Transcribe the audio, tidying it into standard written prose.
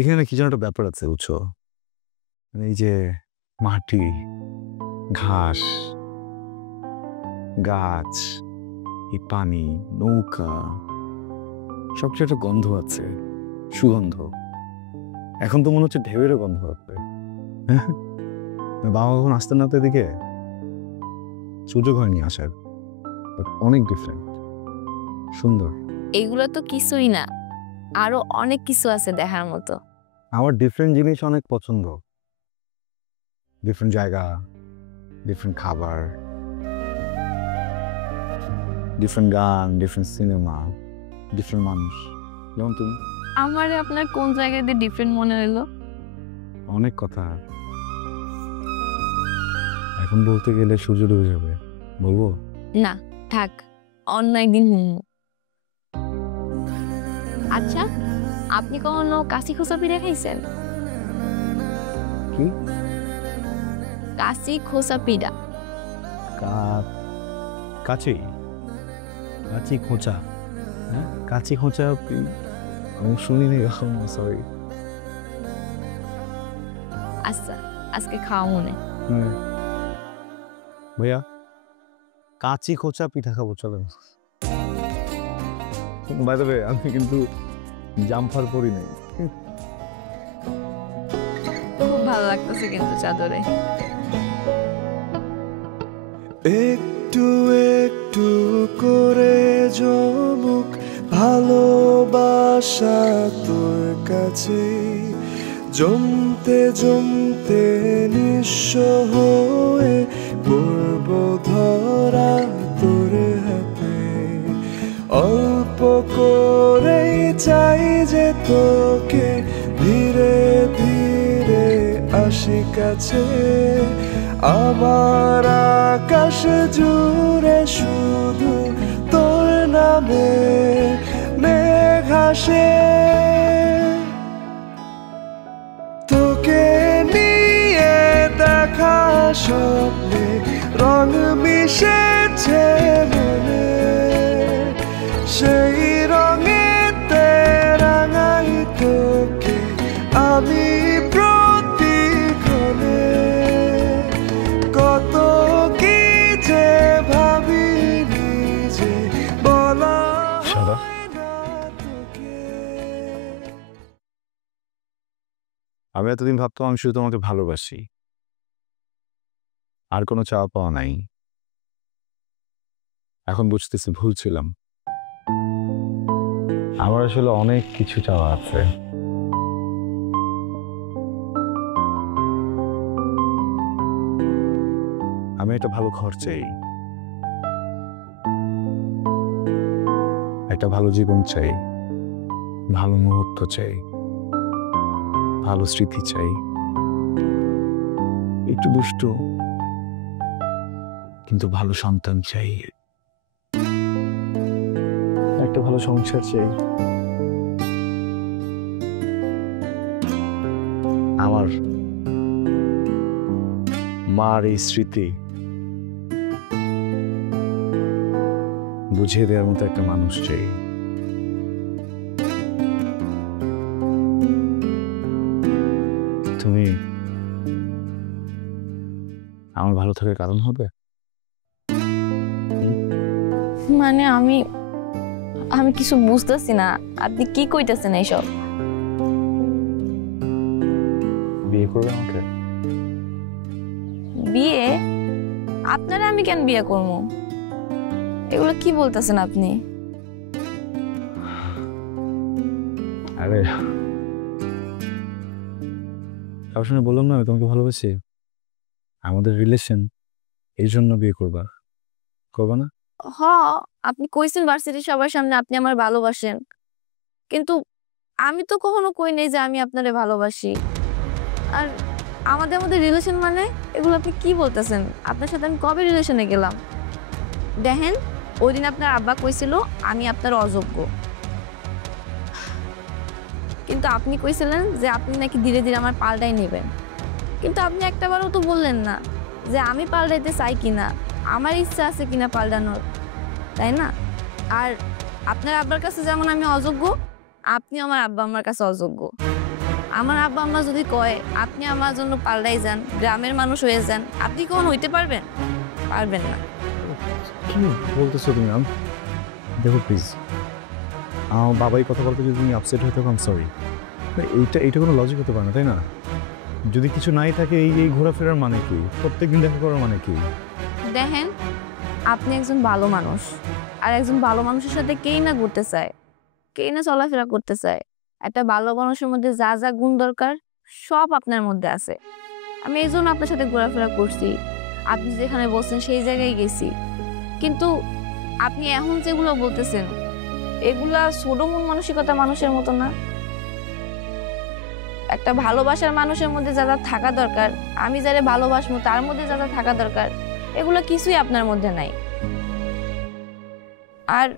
এখানে কি যেন একটা ব্যাপার আছে বুঝছো, এই যে মাটি, ঘাস, গাছ, এই পানি, নৌকা, সবচেয়ে একটা গন্ধ আছে, সুগন্ধ। এখন তো মনে হচ্ছে ঢেউয়েরও গন্ধ আছে। বাবা কখন আসতেন না তো এদিকে, সুযোগ হয়নি আসার, অনেক ডিফারেন্ট, সুন্দর। এগুলো তো কিছুই না, আরো অনেক কিছু আছে দেখার মতো। আমার ডিফারেন্ট জিনিস অনেক পছন্দ, ডিফারেন্ট জায়গা, ডিফারেন্ট খাবার, ডিফারেন্ট গান, ডিফারেন্ট সিনেমা, ডিফারেন্ট মানুষ। যেমন তুমি। আমার আপনার কোন জায়গায় দিয়ে ডিফারেন্ট মনে হলো? অনেক কথা, এখন বলতে গেলে সূর্য ডুবে যাবে, বলবো না থাক, অন্য একদিন হুম। আচ্ছা, আপনি কখনো কাশি খোসা পিঠা খাইছেন? কি? কাশি খোসা পিঠা। কাচি কাচি খোঁচা, হ্যাঁ কাচি খোঁচা আমি শুনিনি এখন, সরি। আচ্ছা, আজকে খাওয়া মনে। ভাইয়া কাচি খোঁচা পিঠা খাবো, চলেন। বাই দ্য ওয়ে, আমি কিন্তু জাম্পার পরি নাই। খুব ভালো লাগতেছে কিন্তু চাদরে। একটু একটু করে জমুক ভালোবাসা তোর কাছে, জমতে জমতে নিঃস্ব হয়ে পড়ব ধরা তোর হাতে। অল্প করেই চাই যে তোকে ধীরে ধীরে আসি কাছে, আমার আকাশ জুড়ে শুধু তোর নামে মেঘ আসে। তোকে নিয়ে দেখা স্বপ্নে রং মিশেছে মনে, সেই রঙেতে রাঙাই তোকে আমি প্রতিক্ষণে। কত কি যে ভাবি নিজে বলা হয় না তোকে। আমি এতদিন ভাবতাম আমি শুধু তোমাকে ভালোবাসি, আর কোনো চাওয়া পাওয়া নাই। এখন বুঝতেছি ভুল ছিলাম, আমার আসলে অনেক কিছু চাওয়া আছে। আমি একটা ভালো ঘর চাই, একটা ভালো জীবন চাই, ভালো মুহূর্ত চাই, ভালো স্মৃতি চাই, একটু দুষ্টু কিন্তু ভালো সন্তান চাই, একটা ভালো সংসার চাই। আমার মার এই স্মৃতি বুঝিয়ে দেওয়ার মতো একটা মানুষ চাই। তুমি আমার ভালো থাকার কারণ হবে। মানে আমি আমি কিছু বুঝতেছি না, আপনি কি কইতেছেন এইসব? বিয়ে করবে আমাকে? বিয়ে? আপনারা আমি কেন বিয়ে করব? এগুলো কি বলতেছেন আপনি? আরে কারোর সঙ্গে বললাম না আমি তোমাকে ভালোবাসি, আমাদের রিলেশন, এই জন্য বিয়ে করবা, করবা না? হ, আপনি কইছেন ভার্সিটির সবার সামনে আপনি আমার ভালোবাসেন, কিন্তু আমি তো কখনো কই নাই যে আমি আপনারে ভালোবাসি। আর আমাদের মধ্যে রিলেশন মানে এগুলো আপনি কি বলতেছেন? আপনার সাথে আমি কবে রিলেশনে গেলাম? দেখেন, ওই দিন আপনার আব্বা কইছিল আমি আপনার অযোগ্য, কিন্তু আপনি কইছিলেন যে আপনি নাকি ধীরে ধীরে আমার পাল্টাই নেবেন, কিন্তু আপনি একটাবারও তো বললেন না যে আমি পাল্টাইতে চাই কিনা, আমার ইচ্ছা আছে কিনা পাল্টানোর, তাই না? আর আপনার আব্বার কাছে যেমন আমি অযোগ্য, আপনি আমার আব্বা আমার কাছে অযোগ্য। আমার আব্বা আম্মা যদি কয় আপনি আমার জন্য পাল্টাই যান, গ্রামের মানুষ হয়ে যান, আপনি কখন হইতে পারবেন? পারবেন না। কি বলতেছো তুমি আম? দেখো প্লিজ, আমার বাবা এই কথা বলতে যদি তুমি আপসেট হয়ে থাকো, আম সরি। এইটা কোনো লজিক হতে পারে না, তাই না? যদি কিছু নাই থাকে, এই ঘোরাফেরার মানে কি? প্রত্যেকদিন দেখা করার মানে কি? দেখেন, আপনি একজন ভালো মানুষ, আর একজন ভালো মানুষের সাথে কেই না ঘুরতে চায়, কেই না চলাফেরা করতে চায়। একটা ভালো মানুষের মধ্যে যা যা গুণ দরকার সব আপনার মধ্যে আছে। আমি এই জন্য আপনার সাথে ঘোরাফেরা করছি, আপনি যেখানে বলছেন সেই জায়গায় গেছি। কিন্তু আপনি এখন যেগুলো বলতেছেন এগুলা ছোট মন মানসিকতা মানুষের মতো না। একটা ভালোবাসার মানুষের মধ্যে যা যা থাকা দরকার, আমি যারে ভালোবাসবো তার মধ্যে যা যা থাকা দরকার, এগুলো কিছুই আপনার মধ্যে নাই। আর